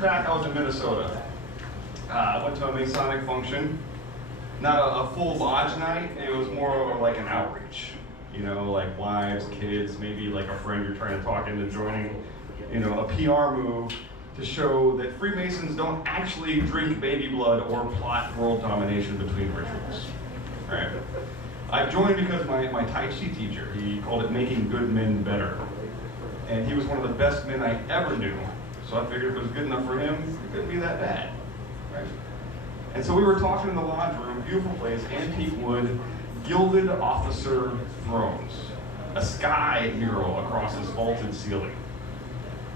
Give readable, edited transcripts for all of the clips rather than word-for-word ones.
back, I was in Minnesota. I went to a Masonic function. Not a full lodge night, it was more like an outreach. You know, like wives, kids, maybe like a friend you're trying to talk into joining, you know, a PR move to show that Freemasons don't actually drink baby blood or plot world domination between rituals. Right? I joined because my Tai Chi teacher, he called it making good men better. And he was one of the best men I ever knew. So I figured if it was good enough for him, it couldn't be that bad. Right? And so we were talking in the lodge room, beautiful place, antique wood, gilded officer thrones, a sky mural across his vaulted ceiling.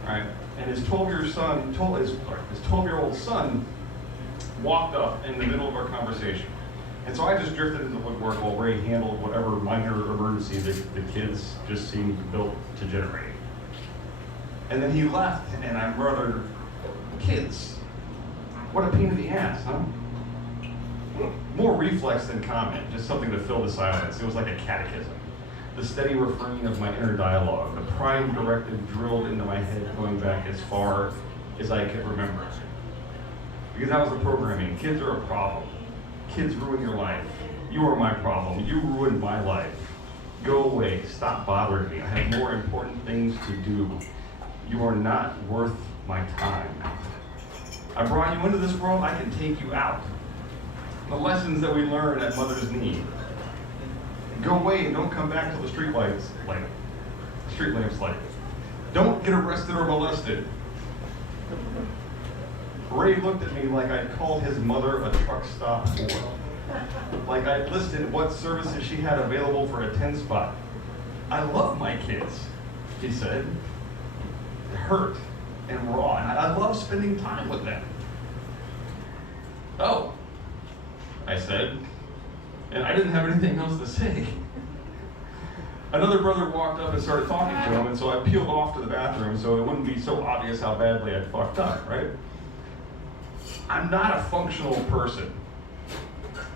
Right? And his 12-year-old son walked up in the middle of our conversation. And so I just drifted into woodwork while Ray handled whatever minor emergency that the kids just seemed built to generate. And then he left, and I murmured, kids, what a pain in the ass, huh? More reflex than comment, just something to fill the silence. It was like a catechism. The steady refrain of my inner dialogue, the prime directive drilled into my head going back as far as I could remember. Because that was the programming. Kids are a problem. Kids ruin your life. You are my problem. You ruined my life. Go away. Stop bothering me. I have more important things to do. You are not worth my time. I brought you into this world. I can take you out. The lessons that we learn at Mother's Knee. Go away and don't come back till the street lamps light. Don't get arrested or molested. Ray looked at me like I'd called his mother a truck stop whore. Like I'd listed what services she had available for a 10 spot. I love my kids, he said. Hurt and raw, and I love spending time with them. Oh, I said, and I didn't have anything else to say. Another brother walked up and started talking to him, and so I peeled off to the bathroom so it wouldn't be so obvious how badly I'd fucked up, right? I'm not a functional person.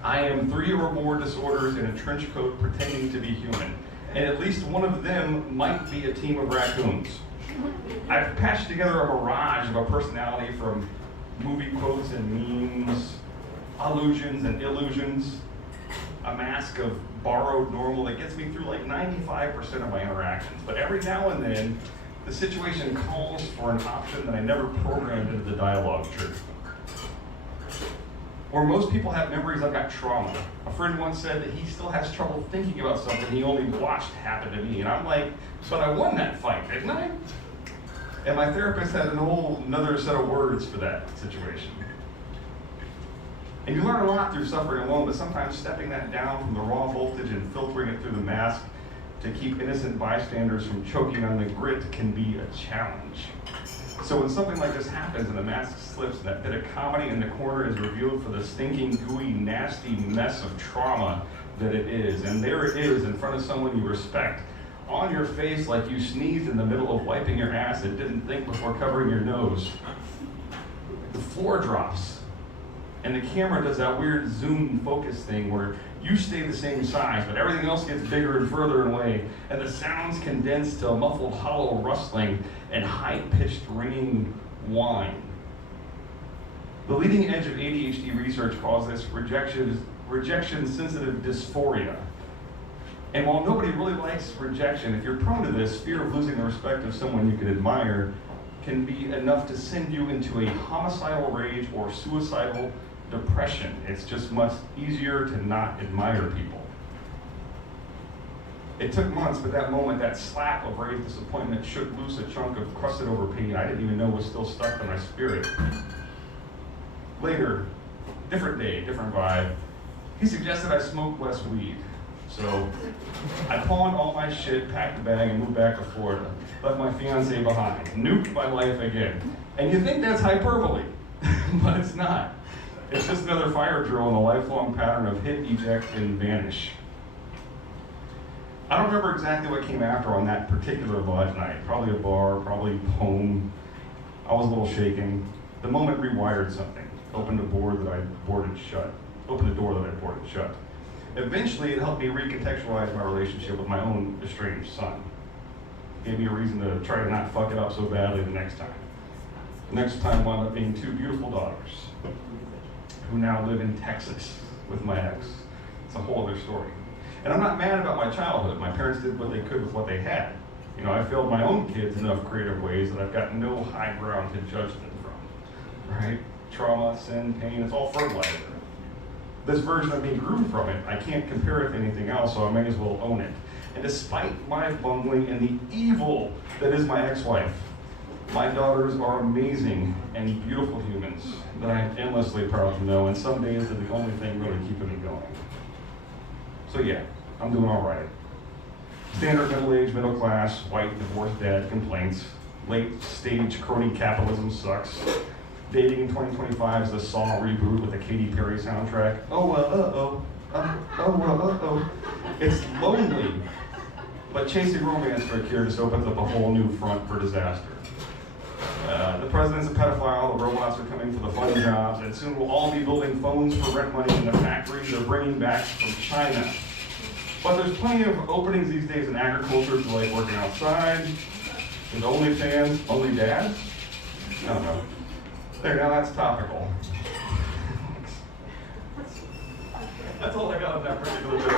I am 3 or more disorders in a trench coat pretending to be human, and at least one of them might be a team of raccoons. I've patched together a mirage of a personality from movie quotes and memes, allusions and illusions, a mask of borrowed normal that gets me through like 95% of my interactions. But every now and then, the situation calls for an option that I never programmed into the dialogue tree. Or most people have memories I've got trauma. A friend once said that he still has trouble thinking about something he only watched happen to me. And I'm like, but I won that fight, didn't I? And my therapist had another set of words for that situation. And you learn a lot through suffering alone, but sometimes stepping that down from the raw voltage and filtering it through the mask to keep innocent bystanders from choking on the grit can be a challenge. So when something like this happens and the mask slips and that bit of comedy in the corner is revealed for the stinking, gooey, nasty mess of trauma that it is, and there it is in front of someone you respect, on your face like you sneezed in the middle of wiping your ass and didn't think before covering your nose. The floor drops, and the camera does that weird zoom focus thing where you stay the same size, but everything else gets bigger and further away, and the sounds condense to a muffled, hollow rustling and high-pitched ringing whine. The leading edge of ADHD research calls this rejection-sensitive dysphoria. And while nobody really likes rejection, if you're prone to this, fear of losing the respect of someone you can admire can be enough to send you into a homicidal rage or suicidal depression. It's just much easier to not admire people. It took months, but that moment, that slap of Ray's disappointment shook loose a chunk of crusted over pain I didn't even know was still stuck in my spirit. Later, different day, different vibe, he suggested I smoke less weed. So I pawned all my shit, packed a bag, and moved back to Florida. Left my fiance behind, nuked my life again. And you think that's hyperbole, but it's not. It's just another fire drill in a lifelong pattern of hit, eject, and vanish. I don't remember exactly what came after on that particular lodge night. Probably a bar, probably home. I was a little shaken. The moment rewired something. Opened a door that I boarded shut. Eventually, it helped me recontextualize my relationship with my own estranged son. Gave me a reason to try to not fuck it up so badly the next time. The next time wound up being 2 beautiful daughters who now live in Texas with my ex. It's a whole other story. And I'm not mad about my childhood. My parents did what they could with what they had. You know, I failed my own kids in enough creative ways that I've got no high ground to judge them from, right? Trauma, sin, pain, it's all fertilizer. This version of me grew from it. I can't compare it to anything else, so I may as well own it. And despite my bungling and the evil that is my ex-wife, my daughters are amazing and beautiful humans that I am endlessly proud to know, and some days they're the only thing really keeping me going. So yeah, I'm doing all right. Standard middle-aged, middle-class, white, divorced dad complaints. Late-stage crony capitalism sucks. Dating in 2025 is the Saw reboot with the Katy Perry soundtrack. It's lonely, but chasing romance for a cure just opens up a whole new front for disaster. The president's a pedophile, the robots are coming for the fun jobs, and soon we'll all be building phones for rent money in the factories they're bringing back from China. But there's plenty of openings these days in agriculture, if you like working outside. There's OnlyFans, only dads? I don't know. There, now that's topical. That's all I got on that particular bit.